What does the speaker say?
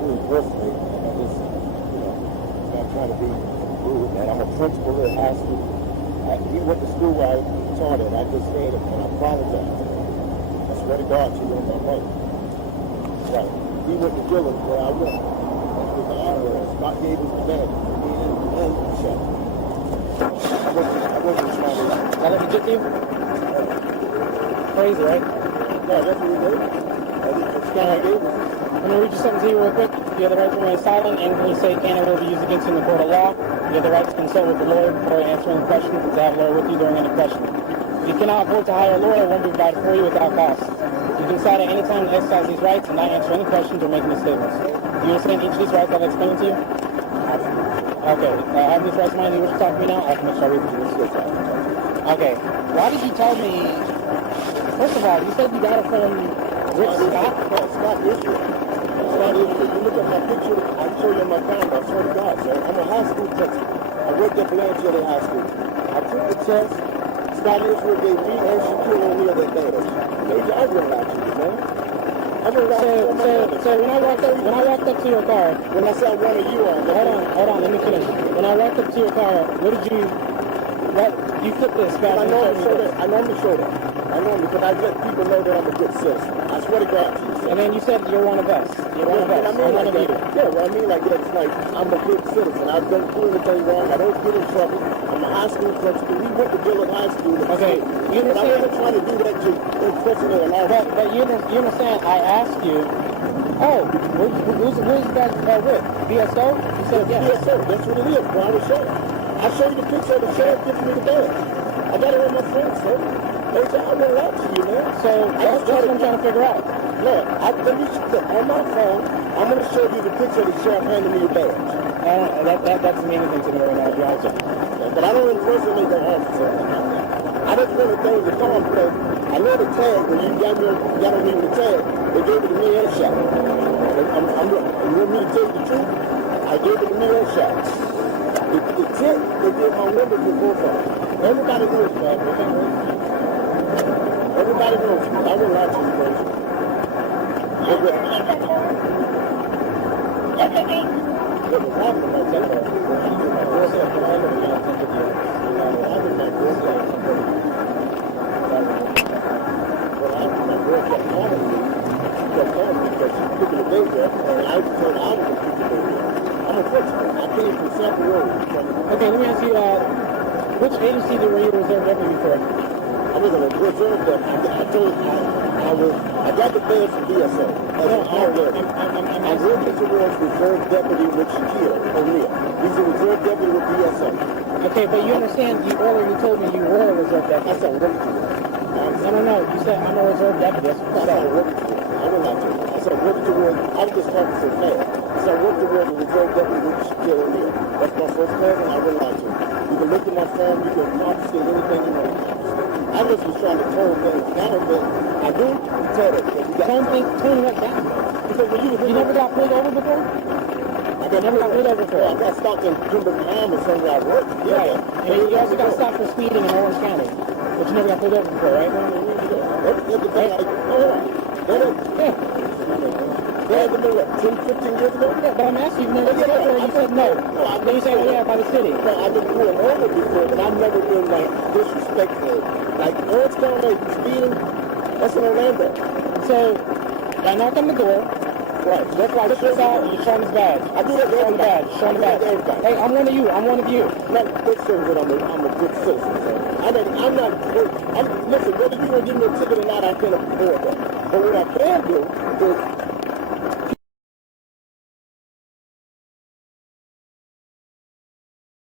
to impersonate, and I just, not trying to be rude, man. I'm a principal at high school. He went to school where I taught it. I just said it, and I apologize. I swear to God to you on my life. Right. He went to Gillard where I went. That was the honor. Scott gave us the bag. And shut. I wasn't trying to. Is that legit to you? Crazy, right? No, that's what he did. That's Scott gave us. I'm going to read you something to you real quick. You have the right to remain silent. Anything you say can and will be used against you in the court of law. You have the right to consult with the lawyer before answering questions and to have a lawyer with you during any question. If you cannot afford to hire a lawyer, it won't be provided for you without cost. You can decide at any time to exercise these rights and not answer any questions or make any statements. Do you understand each of these rights I've explained to you? Okay. Have these rights in mind. You wish to talk to me now? I can make sure I read this. Okay. Why did you tell me... First of all, you said you got it from Rick Scott? Scott Israel. Scott Israel. You look at my picture, I can show you on my calendar. I swear to God, sir. I'm a high school teacher. I worked at Broward County High School. I took the test. Scott Israel gave me and Shaquille O'Neal that badge. Major, I wouldn't lie to you, man. I wouldn't lie to you. So when I walked up to your car, when I saw one of you on there. Hold on, let me finish. When I walked up to your car, you flipped this badge. I normally show that. I normally, because I let people know that I'm a good citizen. I swear to God to you. And then you said you're one of us. You're one of us. I'm one of you. Yeah, well, I mean like that. It's like I'm a good citizen. I don't do anything wrong. I don't get in trouble. I'm a high school principal. We went to Gillard High School. Okay, you understand? But I wasn't trying to do that to impersonate an officer. But you understand? I asked you. Oh, who's that with? BSO? You said yes. BSO. That's what it is. Broward County. I showed you the picture of the sheriff giving me the badge. I got it on my phone, sir. They said, I wouldn't lie to you, man. So that's what I'm trying to figure out. Look, on my phone, I'm going to show you the picture of the sheriff handing me your badge. That doesn't mean anything to me right now, Johnson. But I don't impersonate the officer. I just want to things to come because I know the tag, when you got on me with the tag, they gave it to me and shot. You want me to tell you the truth? I gave it to me and shot. The tip, they gave my number to both of them. Everybody knows, man. Everybody knows me. I wouldn't lie to you, person. That's okay. What was happening about that? My girlfriend, I was my girlfriend. What happened, my girlfriend called me. She kept calling me because she was picking the baby up, and I told her I was going to pick the baby up. I'm a principal. I came from Sample Road. Okay, let me ask you, which agency were you reserve deputy for? I was a reserve deputy. I got the badge from BSO. I'm working towards reserve deputy with Shaquille O'Neal. He's a reserve deputy with BSO. Okay, but you understand, earlier you told me you were a reserve deputy. That's not working towards. No. You said I'm a reserve deputy. That's what you said. That's not working towards. I would not do it. I said working towards. I was just talking so fast. I said working towards a reserve deputy with Shaquille O'Neal. That's my first class, and I would not do it. You can look at my phone. You can confiscate anything you want to confiscate. I just was trying to tone things down a bit. I do tell it. Tone what down? Because when you never got pulled over before? I never got pulled over before. I got stopped in Kimber, Bahamas, somewhere I worked. Yeah. And you also got stopped for speeding in Orange County. But you never got pulled over before, right? That had been, what, 10, 15 years ago? Yeah, but I'm asking you, never got over, you said no. Then you say, oh yeah, by the city. No, I've been pulled over before, but I've never been, like, disrespectful. Like, Orange County, speeding, that's in Orlando. So, I knock on the door. Right. That's why I took this out, you're showing his badge. I do that to everybody. Showing the badge. Hey, I'm one of you. I'm one of you. Not good citizen, I'm a good citizen. I'm not good. Listen, whether you want to give me a ticket or not, I can't afford that. But what I can do is